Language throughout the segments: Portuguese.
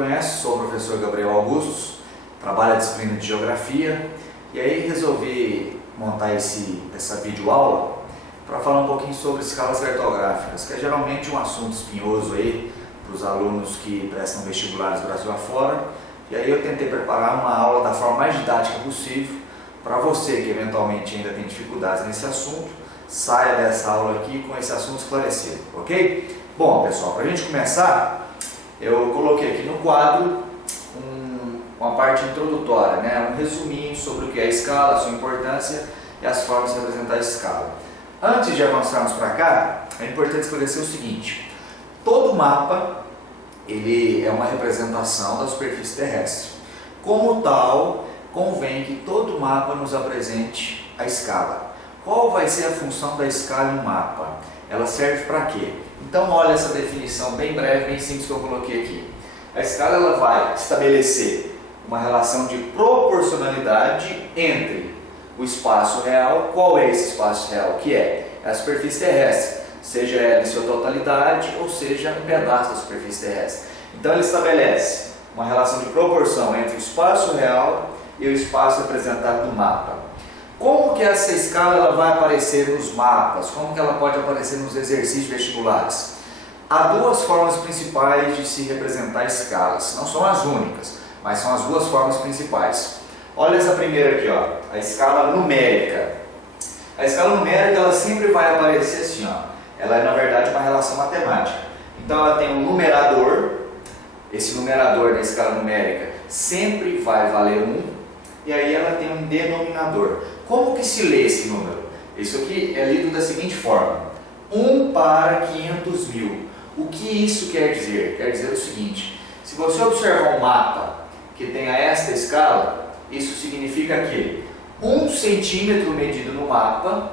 conhece, sou o professor Gabriel Augustos, trabalho a disciplina de Geografia e aí resolvi montar essa videoaula para falar um pouquinho sobre escalas cartográficas, que é geralmente um assunto espinhoso aí para os alunos que prestam vestibulares Brasil afora. E aí eu tentei preparar uma aula da forma mais didática possível para você que eventualmente ainda tem dificuldades nesse assunto, saia dessa aula aqui com esse assunto esclarecido, ok? Bom, pessoal, para a gente começar, eu coloquei aqui no quadro uma parte introdutória, né? Um resuminho sobre o que é a escala, a sua importância e as formas de representar a escala. Antes de avançarmos para cá, é importante esclarecer o seguinte: todo mapa ele é uma representação da superfície terrestre. Como tal, convém que todo mapa nos apresente a escala. Qual vai ser a função da escala em um mapa? Ela serve para quê? Então olha essa definição bem breve, bem simples que eu coloquei aqui. A escala ela vai estabelecer uma relação de proporcionalidade entre o espaço real. Qual é esse espaço real? Que é a superfície terrestre, seja ela em sua totalidade ou seja um pedaço da superfície terrestre. Então ele estabelece uma relação de proporção entre o espaço real e o espaço representado no mapa. Como que essa escala ela vai aparecer nos mapas? Como que ela pode aparecer nos exercícios vestibulares? Há duas formas principais de se representar escalas. Não são as únicas, mas são as duas formas principais. Olha essa primeira aqui, ó, a escala numérica. A escala numérica ela sempre vai aparecer assim, ó. Ela é na verdade uma relação matemática. Então ela tem um numerador. Esse numerador da escala numérica sempre vai valer 1. E aí ela tem um denominador. Como que se lê esse número? Isso aqui é lido da seguinte forma: 1 para 500 mil. O que isso quer dizer? Quer dizer o seguinte: se você observar um mapa que tenha esta escala, isso significa que 1 centímetro medido no mapa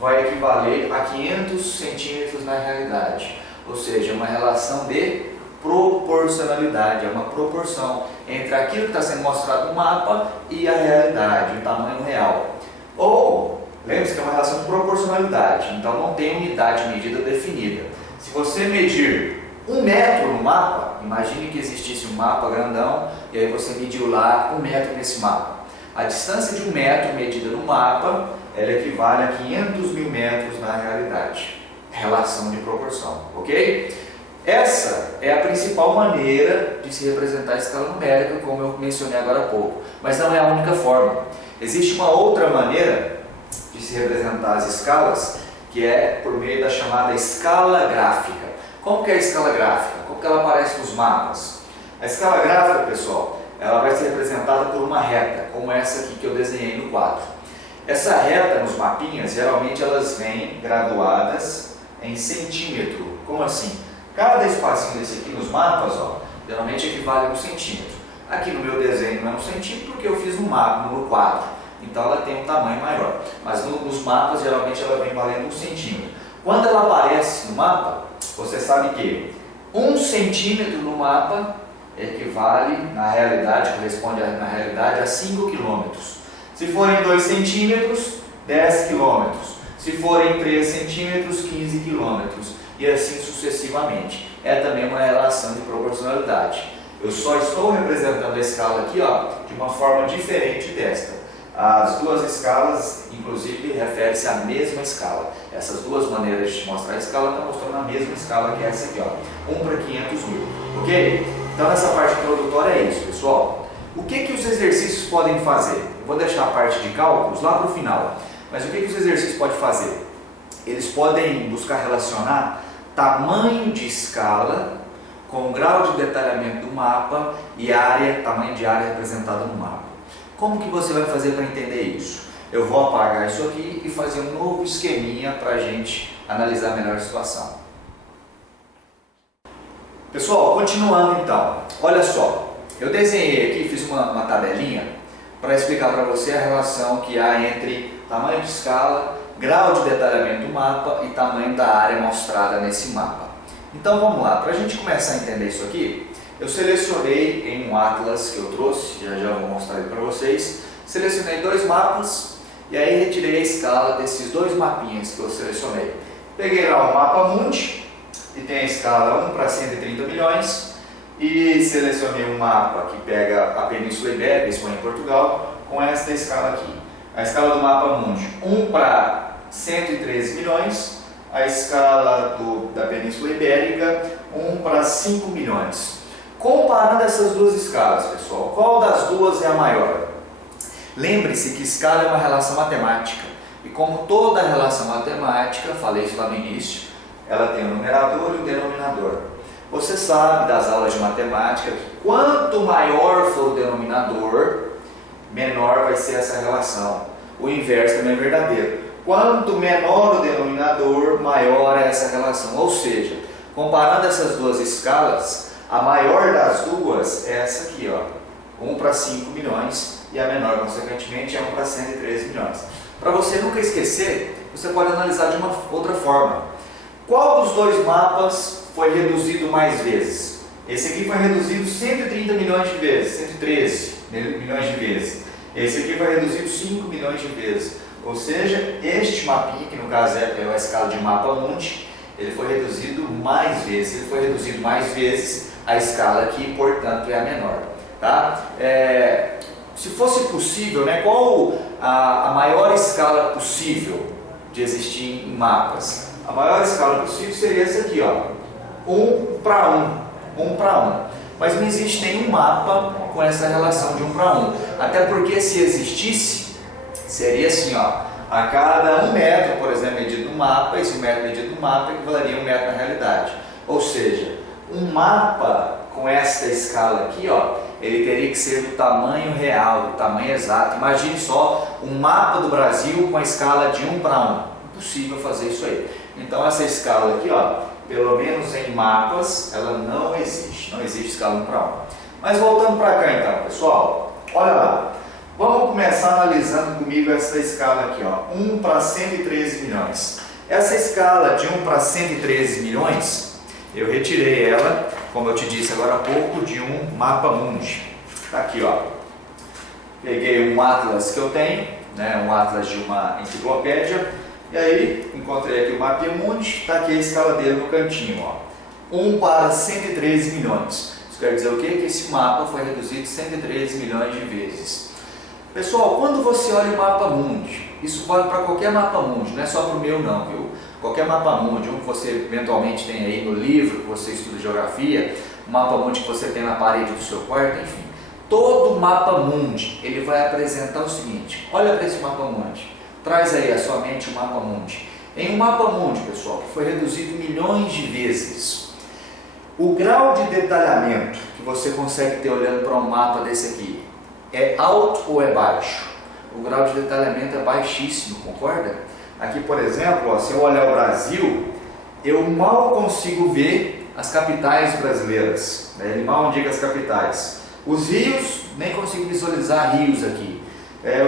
vai equivaler a 500 centímetros na realidade. Ou seja, uma relação de proporcionalidade, é uma proporção entre aquilo que está sendo mostrado no mapa e a realidade, o tamanho real. Ou, lembre-se que é uma relação de proporcionalidade, então não tem unidade de medida definida. Se você medir 1 metro no mapa, imagine que existisse um mapa grandão e aí você mediu lá 1 metro nesse mapa. A distância de 1 metro medida no mapa, ela equivale a 500 mil metros na realidade. Relação de proporção, ok? Essa é a principal maneira de se representar a escala numérica, como eu mencionei agora há pouco. Mas não é a única forma. Existe uma outra maneira de se representar as escalas, que é por meio da chamada escala gráfica. Como que é a escala gráfica? Como que ela aparece nos mapas? A escala gráfica, pessoal, ela vai ser representada por uma reta, como essa aqui que eu desenhei no quadro. Essa reta nos mapinhas, geralmente elas vêm graduadas em centímetro. Como assim? Cada espacinho desse aqui nos mapas, ó, geralmente equivale a 1 centímetro. Aqui no meu desenho não é 1 centímetro porque eu fiz no mapa, no quadro. Então ela tem um tamanho maior. Mas nos mapas, geralmente ela vem valendo 1 centímetro. Quando ela aparece no mapa, você sabe que 1 centímetro no mapa equivale, na realidade, corresponde na realidade a 5 quilômetros. Se forem 2 centímetros, 10 quilômetros. Se forem 3 centímetros, 15 quilômetros. E assim sucessivamente. É também uma relação de proporcionalidade. Eu só estou representando a escala aqui, ó, de uma forma diferente desta. As duas escalas, inclusive, referem-se à mesma escala. Essas duas maneiras de mostrar a escala estão mostrando a mesma escala que essa aqui, ó, 1 para 500 mil. Ok? Então, nessa parte introdutória é isso, pessoal. O que os exercícios podem fazer? Eu vou deixar a parte de cálculos lá para o final. Mas o que os exercícios podem fazer? Eles podem buscar relacionar tamanho de escala com o grau de detalhamento do mapa e área, tamanho de área representada no mapa. Como que você vai fazer para entender isso? Eu vou apagar isso aqui e fazer um novo esqueminha para a gente analisar melhor a situação. Pessoal, continuando então, olha só, eu desenhei aqui, fiz uma tabelinha para explicar para você a relação que há entre tamanho de escala, grau de detalhamento do mapa e tamanho da área mostrada nesse mapa. Então vamos lá, para a gente começar a entender isso aqui, eu selecionei em um atlas que eu trouxe, já vou mostrar ele para vocês, selecionei 2 mapas e aí retirei a escala desses 2 mapinhas que eu selecionei. Peguei lá o mapa Mundi, que tem a escala 1 para 130 milhões, e selecionei um mapa que pega a Península Ibérica, Espanha e Portugal, com esta escala aqui. A escala do mapa mundi, 1 para 113 milhões, a escala da Península Ibérica, 1 para 5 milhões. Comparando essas duas escalas, pessoal, qual das duas é a maior? Lembre-se que escala é uma relação matemática, e como toda relação matemática, falei isso lá no início, ela tem o numerador e o denominador. Você sabe das aulas de matemática que quanto maior for o denominador, menor vai ser essa relação. O inverso também é verdadeiro. Quanto menor o denominador, maior é essa relação. Ou seja, comparando essas duas escalas, a maior das duas é essa aqui, ó, 1 para 5 milhões, e a menor, consequentemente, é 1 para 113 milhões. Para você nunca esquecer, você pode analisar de uma outra forma. Qual dos dois mapas foi reduzido mais vezes? Esse aqui foi reduzido 130 milhões de vezes, 113 milhões de vezes. Esse aqui foi reduzido 5 milhões de vezes. Ou seja, este mapinha, que no caso é a escala de mapa mundi, ele foi reduzido mais vezes. Ele foi reduzido mais vezes, a escala aqui, portanto, é a menor. Tá? Se fosse possível, né, qual a maior escala possível de existir em mapas? A maior escala possível seria essa aqui, ó, 1 para 1, 1 para 1. Mas não existe nenhum mapa com essa relação de 1 para 1. Até porque se existisse, seria assim, ó, a cada 1 metro, por exemplo, medido no mapa, esse 1 metro medido no mapa equivaleria a 1 metro na realidade. Ou seja, um mapa com esta escala aqui, ó, ele teria que ser do tamanho real, do tamanho exato. Imagine só um mapa do Brasil com a escala de 1 para 1. Impossível fazer isso aí. Então essa escala aqui, ó, pelo menos em mapas, ela não existe. Não existe escala 1 para 1. Mas voltando para cá então, pessoal, olha lá. Vamos começar analisando comigo essa escala aqui, ó, 1 para 113 milhões. Essa escala de 1 para 113 milhões, eu retirei ela, como eu te disse agora há pouco, de um mapa mundi. Tá aqui, ó. Peguei um atlas que eu tenho, né, um atlas de uma enciclopédia, e aí encontrei aqui o mapa mundi, tá aqui a escala dele no cantinho, ó. 1 para 113 milhões. Isso quer dizer o quê? Que esse mapa foi reduzido 113 milhões de vezes. Pessoal, quando você olha o mapa mundi, isso vale para qualquer mapa mundi, não é só para o meu não, viu? Qualquer mapa mundi, um que você eventualmente tem aí no livro, que você estuda geografia, um mapa mundi que você tem na parede do seu quarto, enfim. Todo mapa mundi, ele vai apresentar o seguinte, olha para esse mapa mundi, traz aí à sua mente o mapa mundi. Em um mapa mundi, pessoal, que foi reduzido milhões de vezes, o grau de detalhamento que você consegue ter olhando para um mapa desse aqui, é alto ou é baixo? O grau de detalhamento é baixíssimo, concorda? Aqui, por exemplo, ó, se eu olhar o Brasil, eu mal consigo ver as capitais brasileiras, né? Ele mal indica as capitais. Os rios, nem consigo visualizar rios aqui.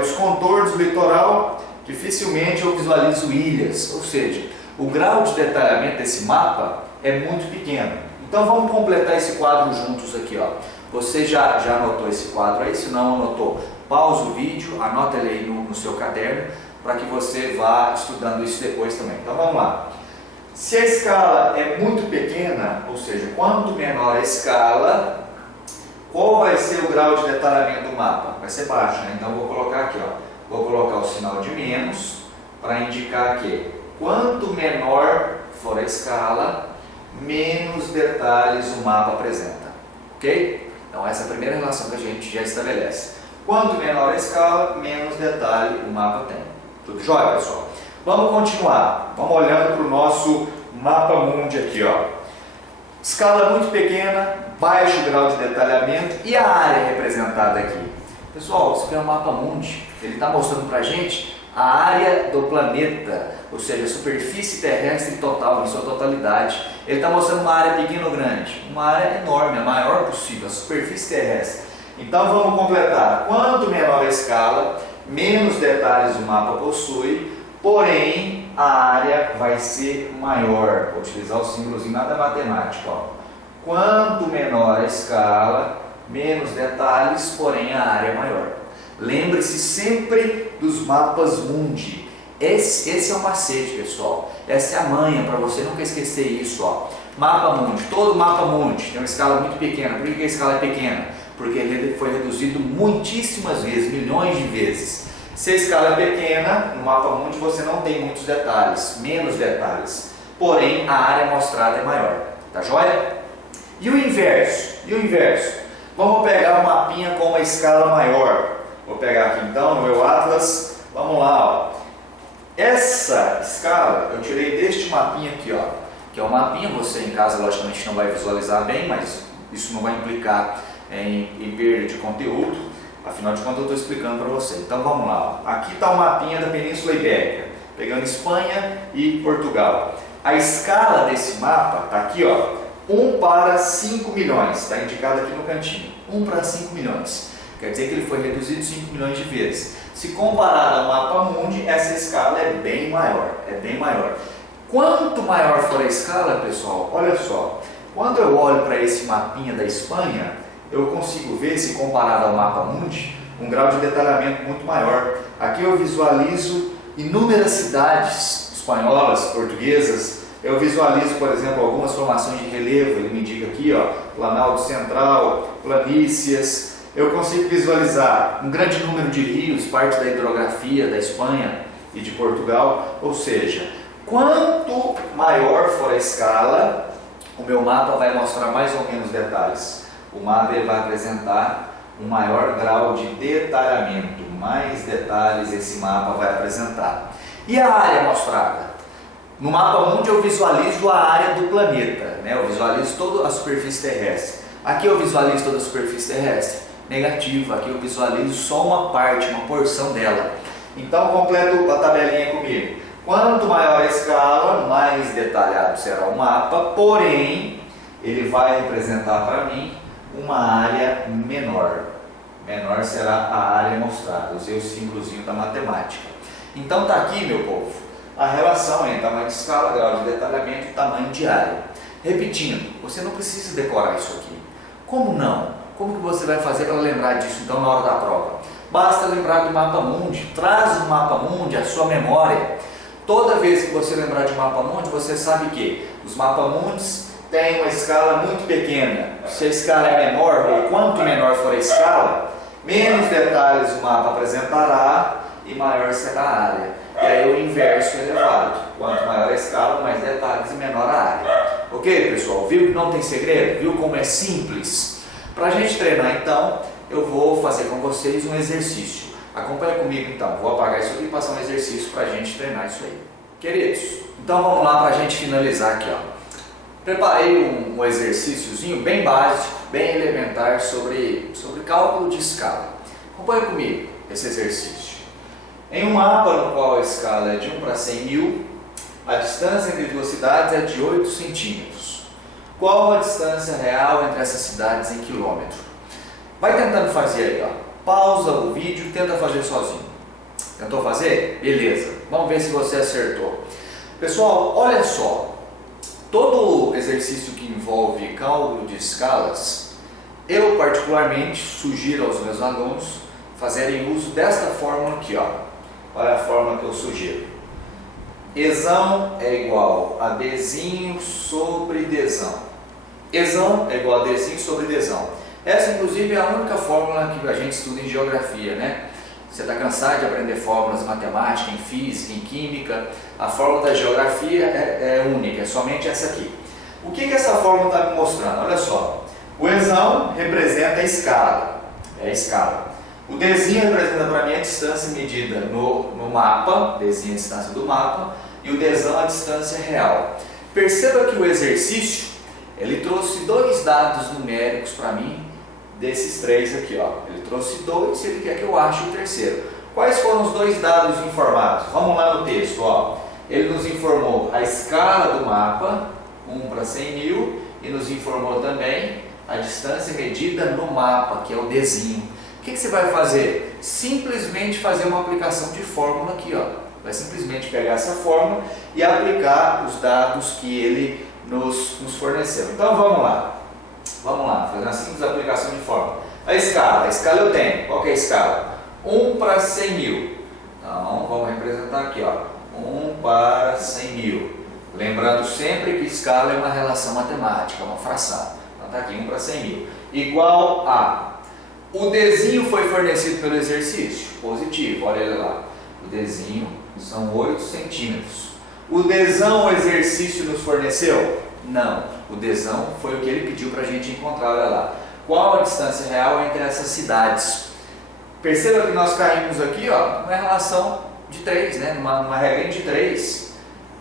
Os contornos do litoral, dificilmente eu visualizo ilhas. Ou seja, o grau de detalhamento desse mapa é muito pequeno. Então vamos completar esse quadro juntos aqui, ó. Você já anotou esse quadro aí? Se não anotou, pausa o vídeo, anota ele aí no seu caderno, para que você vá estudando isso depois também. Então vamos lá. Se a escala é muito pequena, ou seja, quanto menor a escala, qual vai ser o grau de detalhamento do mapa? Vai ser baixo, né? Então vou colocar aqui, ó. Vou colocar o sinal de menos para indicar que quanto menor for a escala, menos detalhes o mapa apresenta. Ok? Então essa é a primeira relação que a gente já estabelece. Quanto menor a escala, menos detalhe o mapa tem. Tudo jóia, pessoal? Vamos continuar. Vamos olhando para o nosso mapa mundi aqui, ó. Escala muito pequena, baixo grau de detalhamento e a área representada aqui. Pessoal, isso aqui é um mapa mundi. Ele está mostrando para a gente a área do planeta, ou seja, a superfície terrestre total, em sua totalidade. Ele está mostrando uma área pequena ou grande? Uma área enorme, a maior possível, a superfície terrestre. Então vamos completar. Quanto menor a escala, menos detalhes o mapa possui, porém a área vai ser maior. Vou utilizar o símbolozinho nada matemático. Ó. Quanto menor a escala, menos detalhes, porém a área é maior. Lembre-se sempre dos mapas mundi. Esse é o macete, pessoal. Essa é a manha para você nunca esquecer isso. Ó. Mapa mundi, todo mapa mundi tem uma escala muito pequena. Por que a escala é pequena? Porque ele foi reduzido muitíssimas vezes, milhões de vezes. Se a escala é pequena, no mapa mundi você não tem muitos detalhes, menos detalhes. Porém, a área mostrada é maior. Tá joia? E o inverso? E o inverso? Vamos pegar um mapinha com uma escala maior. Vou pegar aqui então no meu Atlas. Vamos lá, ó. Essa escala eu tirei deste mapinha aqui, ó. Que é um mapinha, você em casa logicamente não vai visualizar bem, mas isso não vai implicar em perda de conteúdo. Afinal de contas eu estou explicando para você. Então vamos lá, ó. Aqui está o mapinha da Península Ibérica, pegando Espanha e Portugal. A escala desse mapa está aqui, ó, 1 para 5 milhões, está indicado aqui no cantinho, 1 para 5 milhões. Quer dizer que ele foi reduzido 5 milhões de vezes. Se comparado ao mapa mundi, essa escala é bem maior, Quanto maior for a escala, pessoal, olha só, quando eu olho para esse mapinha da Espanha, eu consigo ver, se comparado ao mapa mundi, um grau de detalhamento muito maior. Aqui eu visualizo inúmeras cidades espanholas, portuguesas. Eu visualizo, por exemplo, algumas formações de relevo. Ele me indica aqui, ó, Planalto Central, planícies. Eu consigo visualizar um grande número de rios, parte da hidrografia da Espanha e de Portugal. Ou seja, quanto maior for a escala, o meu mapa vai mostrar mais ou menos detalhes. O mapa ele vai apresentar um maior grau de detalhamento, mais detalhes esse mapa vai apresentar. E a área mostrada? No mapa mundi eu visualizo a área do planeta, né? Eu visualizo toda a superfície terrestre. Aqui eu visualizo toda a superfície terrestre? Negativo, aqui eu visualizo só uma parte, uma porção dela. Então completo a tabelinha comigo. Quanto maior a escala, mais detalhado será o mapa, porém ele vai representar para mim uma área menor. Menor será a área mostrada. Usei o símbolozinho da matemática. Então está aqui, meu povo, a relação entre tamanho de escala, grau de detalhamento e tamanho de área. Repetindo, você não precisa decorar isso aqui. Como não? Como que você vai fazer para lembrar disso então na hora da prova? Basta lembrar do mapa mundi. Traz o mapa mundi à sua memória. Toda vez que você lembrar de mapa mundi, você sabe que os mapas mundis têm uma escala muito pequena. Se a escala é menor, ou quanto menor for a escala, menos detalhes o mapa apresentará e maior será a área. E aí o inverso é válido. Quanto maior a escala, mais detalhes e menor a área. Ok, pessoal? Viu que não tem segredo? Viu como é simples? Para a gente treinar então, eu vou fazer com vocês um exercício. Acompanha comigo então. Vou apagar isso aqui e passar um exercício para a gente treinar isso aí. Queridos, então vamos lá para a gente finalizar aqui, ó. Preparei um exercíciozinho bem básico, bem elementar sobre cálculo de escala. Acompanhe comigo esse exercício. Em um mapa no qual a escala é de 1 para 100 mil, a distância entre duas cidades é de 8 centímetros. Qual a distância real entre essas cidades em quilômetro? Vai tentando fazer aí, ó. Pausa o vídeo e tenta fazer sozinho. Tentou fazer? Beleza. Vamos ver se você acertou. Pessoal, olha só. Todo exercício que envolve cálculo de escalas, eu particularmente sugiro aos meus alunos fazerem uso desta fórmula aqui, ó. Olha a fórmula que eu sugiro. Esão é igual a Dzinho sobre Dzão. Esão é igual a Dzinho sobre Dzão. Essa, inclusive, é a única fórmula que a gente estuda em geografia, né? Você está cansado de aprender fórmulas em matemática, em física, em química. A fórmula da geografia é única, é somente essa aqui. O que essa fórmula está me mostrando? Olha só. O esão representa a escala. É a escala. O Dzinho representa para mim a distância medida no mapa. Dzinho é a distância do mapa. E o Dzão a distância real. Perceba que o exercício, ele trouxe dois dados numéricos para mim, desses três aqui, ó. Ele trouxe dois e ele quer que eu ache o terceiro. Quais foram os dois dados informados? Vamos lá no texto, ó. Ele nos informou a escala do mapa, 1 para 100 mil, e nos informou também a distância medida no mapa, que é o Dzinho. O que você vai fazer? Simplesmente fazer uma aplicação de fórmula aqui, ó. Vai simplesmente pegar essa fórmula e aplicar os dados que ele nos forneceu. Então vamos lá. Vamos lá, fazer uma simples aplicação de fórmula. A escala eu tenho. Qual que é a escala? 1 para 100 mil. Então vamos representar aqui, ó. 1 para 100 mil. Lembrando sempre que escala é uma relação matemática, uma fração. Então está aqui 1 para 100 mil. Igual a... O Dzinho foi fornecido pelo exercício? Positivo, olha ele lá. O Dzinho são 8 centímetros. O Dzão o exercício nos forneceu? Não. O Dzão foi o que ele pediu para a gente encontrar, olha lá. Qual a distância real entre essas cidades? Perceba que nós caímos aqui, ó, numa relação de 3, né? numa regrinha de 3.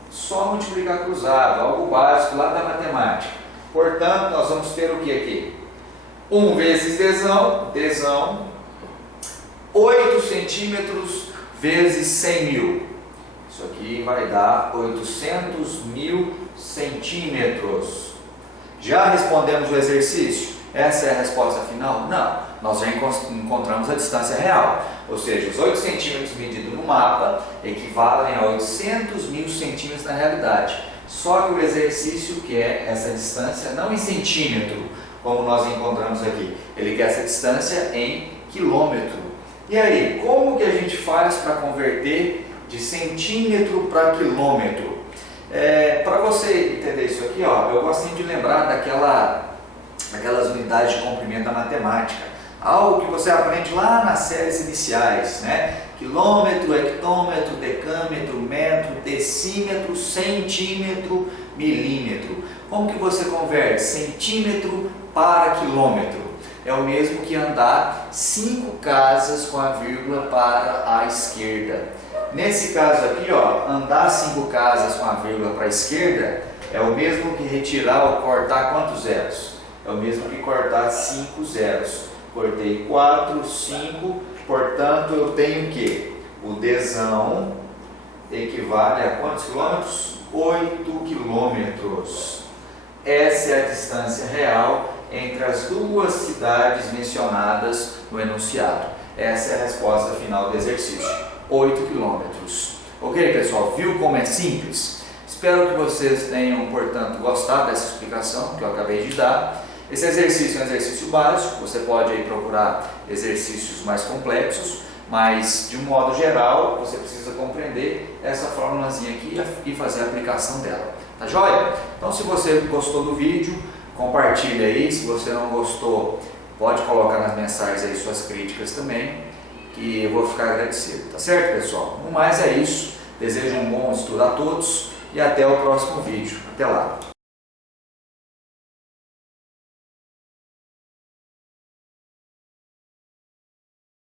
Só multiplicar cruzado, algo básico lá da matemática. Portanto, nós vamos ter o que aqui? 1 vezes Dzão, 8 centímetros vezes 100 mil. Isso aqui vai dar 800 mil centímetros. Já respondemos o exercício? Essa é a resposta final? Não. Nós já encontramos a distância real. Ou seja, os 8 centímetros medidos no mapa equivalem a 800 mil centímetros na realidade. Só que o exercício quer essa distância não em centímetro, como nós encontramos aqui. Ele quer essa distância em quilômetro. E aí, como que a gente faz para converter de centímetro para quilômetro? Para você entender isso aqui, ó, eu gosto de lembrar daquelas unidades de comprimento da matemática. Algo que você aprende lá nas séries iniciais, né? Quilômetro, hectômetro, decâmetro, metro, decímetro, centímetro, milímetro. Como que você converte centímetro para quilômetro? É o mesmo que andar 5 casas com a vírgula para a esquerda. Nesse caso aqui, ó, andar 5 casas com a vírgula para a esquerda é o mesmo que retirar ou cortar quantos zeros? É o mesmo que cortar 5 zeros. Cortei 4, 5, portanto eu tenho o quê? O Dzão equivale a quantos quilômetros? 8 quilômetros. Essa é a distância real entre as duas cidades mencionadas no enunciado. Essa é a resposta final do exercício. 8 quilômetros. Ok, pessoal? Viu como é simples? Espero que vocês tenham, portanto, gostado dessa explicação que eu acabei de dar. Esse exercício é um exercício básico, você pode aí procurar exercícios mais complexos, mas de um modo geral você precisa compreender essa formulazinha aqui e fazer a aplicação dela. Tá joia? Então, se você gostou do vídeo, compartilha aí. Se você não gostou, pode colocar nas mensagens aí suas críticas também, que eu vou ficar agradecido. Tá certo, pessoal? No mais é isso. Desejo um bom estudo a todos e até o próximo vídeo. Até lá!